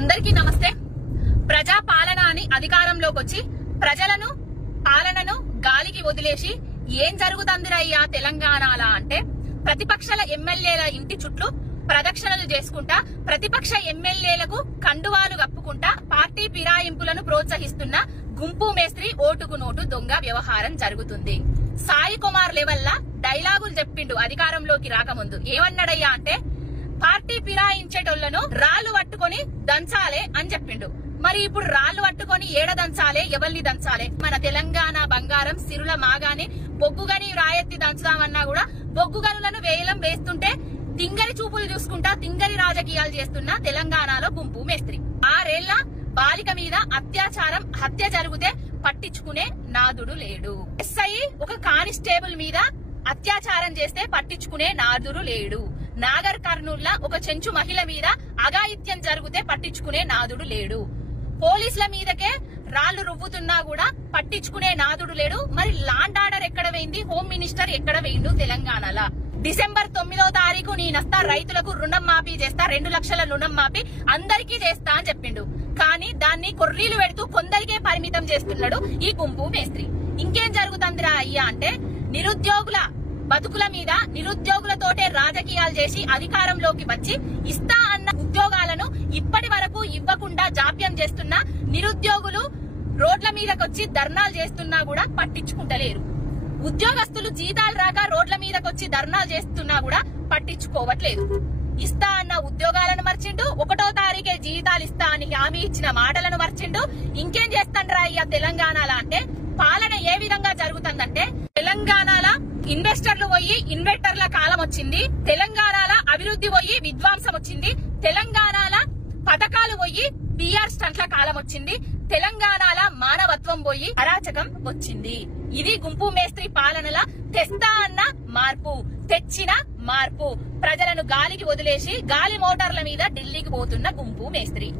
అందరికీ నమస్తే. ప్రజా పాలన అని అధికారంలోకి వచ్చి ప్రజలను పాలనను గాలికి వదిలేసి ఏం జరుగుతుందిరయ్యా తెలంగాణలా అంటే ప్రతిపక్షాల ఎమ్మెల్యేల ఇంటి చుట్టూ ప్రదక్షిణలు చేసుకుంటా ప్రతిపక్ష ఎమ్మెల్యేలకు కండువాలు కప్పుకుంటా పార్టీ ఫిరాయింపులను ప్రోత్సహిస్తున్న గుంపు మేస్త్రి ఓటుకు నోటు దొంగ వ్యవహారం జరుగుతుంది. సాయి కుమార్ లెవెల్లా డైలాగులు చెప్పిండు అధికారంలోకి రాకముందు. ఏమన్నాడయ్యా అంటే పార్టీ ఫిరాయించేటోళ్లను రాళ్లు పట్టుకొని దంచాలే అని చెప్పిండు. మరి ఇప్పుడు రాళ్లు పట్టుకొని ఏడ దంచాలే, ఎవరిని దంచాలే? మన తెలంగాణ బంగారం సిరుల మాగాని బొగ్గుగని రాయెత్తి దంచుదామన్నా కూడా బొగ్గుగనులను వేలం వేస్తుంటే తింగరి చూపులు చూసుకుంటా తింగరి రాజకీయాలు చేస్తున్న తెలంగాణలో గుంపు మేస్త్రి. 6 ఏళ్ల బాలిక మీద అత్యాచారం హత్య జరిగితే పట్టించుకునే నాదుడు లేడు. ఎస్ఐ ఒక కానిస్టేబుల్ మీద అత్యాచారం చేస్తే పట్టించుకునే నాదుడు లేడు. నాగర్ కర్నూల్లా ఒక చెంచు మహిళ మీద అఘాయిత్యం జరిగితే పట్టించుకునే నాదుడు లేడు. పోలీసుల మీదకే రాళ్లు రువ్వుతున్నా కూడా పట్టించుకునే నాదుడు లేడు. మరి లాండ్ ఆర్డర్ ఎక్కడ పోయింది? హోమ్ మినిస్టర్ ఎక్కడ పోయిండు తెలంగాణలో? డిసెంబర్ 9వ తారీఖు నేనొస్తా, రైతులకు రుణం మాఫీ చేస్తా, 2 లక్షల రుణం మాఫీ అందరికీ చేస్తా అని చెప్పిండు. కానీ దాన్ని కొర్రీలు పెడుతూ కొందరికే పరిమితం చేస్తున్నాడు ఈ గుంపు మేస్త్రి. ఇంకేం జరుగుతుందిరా అయ్యా అంటే నిరుద్యోగుల బతుకుల మీద నిరుద్యోగులతోటే రాజకీయాలు చేసి అధికారంలోకి వచ్చి ఇస్తా అన్న ఉద్యోగాలను ఇప్పటి వరకు ఇవ్వకుండా జాప్యం చేస్తున్న నిరుద్యోగులు రోడ్ల మీదకొచ్చి ధర్నాలు చేస్తున్నా కూడా పట్టించుకుంటలేరు. ఉద్యోగస్తులు జీతాలు రాక రోడ్ల మీదకొచ్చి ధర్నాలు చేస్తున్నా కూడా పట్టించుకోవట్లేదు. ఇస్తా అన్న ఉద్యోగాలను మర్చిండు, 1వ తారీఖే జీతాలు ఇస్తా అని హామీ ఇచ్చిన మాటలను మర్చిండు. ఇంకేం చేస్తాండ్రా అయ్యా తెలంగాణలో అంటే పాలన ఏ విధంగా జరుగుతుందంటే తెలంగాణలో ఇన్వెస్టర్లు పోయి ఇన్వెస్టర్ల కాలం వచ్చింది, తెలంగాణలో అభివృద్ధి పోయి విధ్వంసం వచ్చింది, తెలంగాణలో పథకాలు పోయి పిఆర్ స్టంట్ల కాలం వచ్చింది, తెలంగాణలో మానవత్వం పోయి అరాచకం వచ్చింది. ఇది గుంపు మేస్త్రి పాలనల తెస్తా అన్న మార్పు, తెచ్చిన మార్పు. ప్రజలను గాలికి వదిలేసి గాలి మోటార్ల మీద ఢిల్లీకి పోతున్న గుంపు మేస్త్రి.